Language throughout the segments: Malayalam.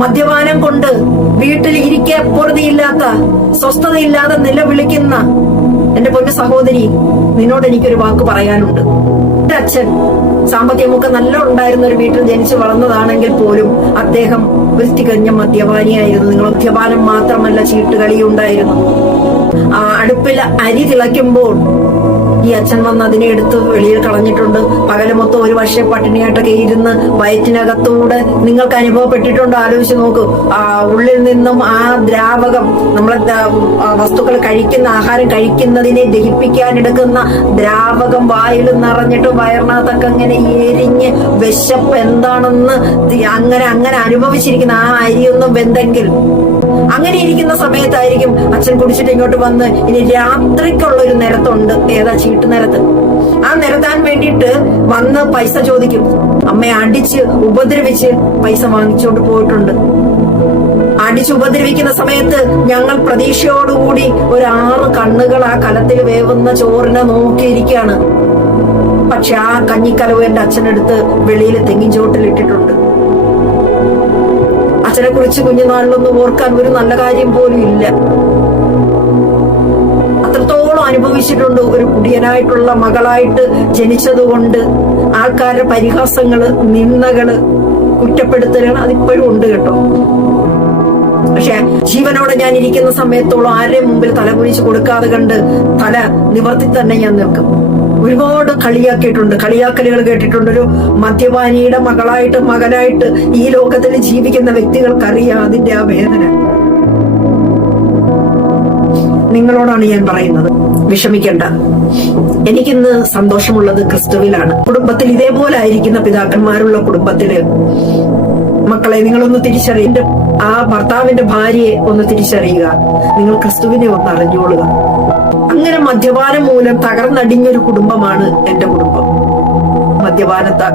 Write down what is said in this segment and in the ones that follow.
മദ്യപാനം കൊണ്ട് വീട്ടിൽ ഇരിക്കെ പൊറുതിയില്ലാത്ത, സ്വസ്ഥതയില്ലാതെ നിലവിളിക്കുന്ന എന്റെ പൊന്നു സഹോദരി, നിന്നോട് എനിക്കൊരു വാക്ക് പറയാനുണ്ട്. എന്റെ അച്ഛൻ സാമ്പത്തികമൊക്കെ നല്ല ഉണ്ടായിരുന്ന ഒരു വീട്ടിൽ ജനിച്ചു വളർന്നതാണെങ്കിൽ പോലും അദ്ദേഹം ഒരു തികഞ്ഞ മദ്യപാനിയായിരുന്നു. നിങ്ങൾ മദ്യപാനം മാത്രമല്ല, ചീട്ടുകളിയും ഉണ്ടായിരുന്നു. അടുപ്പിൽ അരി തിളയ്ക്കുമ്പോൾ ഈ അച്ഛൻ വന്ന് അതിനെ എടുത്ത് വെളിയിൽ കളഞ്ഞിട്ടുണ്ട്. പകല് മൊത്തം ഒരു വർഷം പട്ടിണിയായിട്ടൊക്കെ ഇരുന്ന് വയറ്റിനകത്തൂടെ നിങ്ങൾക്ക് അനുഭവപ്പെട്ടിട്ടുണ്ടോ? ആലോചിച്ച് നോക്കൂ. ഉള്ളിൽ നിന്നും ആ ദ്രാവകം, നമ്മളെ വസ്തുക്കൾ കഴിക്കുന്ന, ആഹാരം കഴിക്കുന്നതിനെ ദഹിപ്പിക്കാനെടുക്കുന്ന ദ്രാവകം വായിൽ നിറഞ്ഞിട്ട് വയറിനകത്തൊക്കെ അങ്ങനെ എരിഞ്ഞ് വിശപ്പ് എന്താണെന്ന് അങ്ങനെ അനുഭവിച്ചിരിക്കുന്ന ആ അരിയൊന്നും വെന്തെങ്കിൽ അങ്ങനെ ഇരിക്കുന്ന സമയത്തായിരിക്കും അച്ഛൻ കുടിച്ചിട്ട് ഇങ്ങോട്ട് വന്ന് ഇനി രാത്രിക്കുള്ള ഒരു നിരത്തുണ്ട്, ഏതാ ചീട്ട് നിരത്ത്. ആ നിരത്താൻ വേണ്ടിയിട്ട് വന്ന് പൈസ ചോദിക്കും. അമ്മയെ അടിച്ച് ഉപദ്രവിച്ച് പൈസ വാങ്ങിച്ചോണ്ട് പോയിട്ടുണ്ട്. അടിച്ച് ഉപദ്രവിക്കുന്ന സമയത്ത് ഞങ്ങൾ പ്രതീക്ഷയോടുകൂടി ഒരു 6 കണ്ണുകൾ ആ കലത്തിൽ വേവുന്ന ചോറിനെ നോക്കിയിരിക്കുകയാണ്. പക്ഷെ ആ കഞ്ഞിക്കലവ് എന്റെ അച്ഛനെടുത്ത് വെളിയിൽ തെങ്ങിൻ ചോട്ടിൽ ഇട്ടിട്ടുണ്ട്. അച്ഛനെ കുറിച്ച് കുഞ്ഞുനാളിലൊന്നും ഓർക്കാൻ ഒരു നല്ല കാര്യം പോലും ഇല്ല. അത്രത്തോളം അനുഭവിച്ചിട്ടുണ്ട്. ഒരു കുടിയനായിട്ടുള്ള മകളായിട്ട് ജനിച്ചതുകൊണ്ട് ആൾക്കാരുടെ പരിഹാസങ്ങള്, നിന്ദകള്, കുറ്റപ്പെടുത്തലുകൾ അതിപ്പോഴും ഉണ്ട് കേട്ടോ. പക്ഷെ ജീവനോടെ ഞാൻ ഇരിക്കുന്ന സമയത്തോളം ആരുടെയും മുമ്പിൽ തലകുനിച്ച് കൊടുക്കാതെ കണ്ട് തല നിവർത്തി തന്നെ ഞാൻ നിൽക്കും. ഒരുപാട് കളിയാക്കിയിട്ടുണ്ട്, കളിയാക്കലുകൾ കേട്ടിട്ടുണ്ട്. ഒരു മദ്യപാനിയുടെ മകളായിട്ട്, മകനായിട്ട് ഈ ലോകത്തിൽ ജീവിക്കുന്ന വ്യക്തികൾക്കറിയാം അതിന്റെ ആ വേദന. നിങ്ങളോടാണ് ഞാൻ പറയുന്നത്, വിഷമിക്കണ്ട. എനിക്കിന്ന് സന്തോഷമുള്ളത് ക്രിസ്തുവിലാണ്. കുടുംബത്തിൽ ഇതേപോലെ ആയിരിക്കുന്ന പിതാക്കന്മാരുള്ള കുടുംബത്തില് മക്കളെ നിങ്ങളൊന്ന് തിരിച്ചറിയുക. ആ ഭർത്താവിന്റെ ഭാര്യയെ ഒന്ന് തിരിച്ചറിയുക. നിങ്ങൾ ക്രിസ്തുവിനെ ഒന്ന് അറിഞ്ഞോളുക. അങ്ങനെ മദ്യപാനം മൂലം തകർന്നടിഞ്ഞൊരു കുടുംബമാണ് എന്റെ കുടുംബം. മദ്യപാനത്താൽ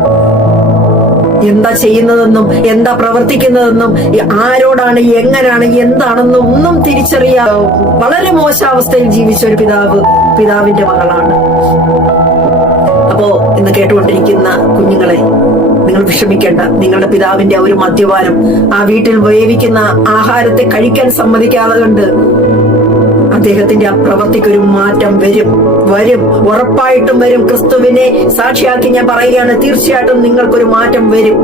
എന്താ ചെയ്യുന്നതെന്നും എന്താ പ്രവർത്തിക്കുന്നതെന്നും ആരോടാണ്, എങ്ങനെയാണ്, എന്താണെന്നും ഒന്നും തിരിച്ചറിയാതെ വളരെ മോശാവസ്ഥയിൽ ജീവിച്ച ഒരു പിതാവിന്റെ മകളാണ്. അപ്പോ ഇന്ന് കേട്ടുകൊണ്ടിരിക്കുന്ന കുഞ്ഞുങ്ങളെ, നിങ്ങൾ വിഷമിക്കേണ്ട. നിങ്ങളുടെ പിതാവിന്റെ ആ ഒരു മദ്യപാനം, ആ വീട്ടിൽ വേവിക്കുന്ന ആഹാരത്തെ കഴിക്കാൻ സമ്മതിക്കാതെ കണ്ട് അദ്ദേഹത്തിന്റെ ആ പ്രവൃത്തിക്കൊരു മാറ്റം വരും, ഉറപ്പായിട്ടും വരും. ക്രിസ്തുവിനെ സാക്ഷിയാക്കി ഞാൻ പറയുകയാണ്, തീർച്ചയായിട്ടും നിങ്ങൾക്കൊരു മാറ്റം വരും.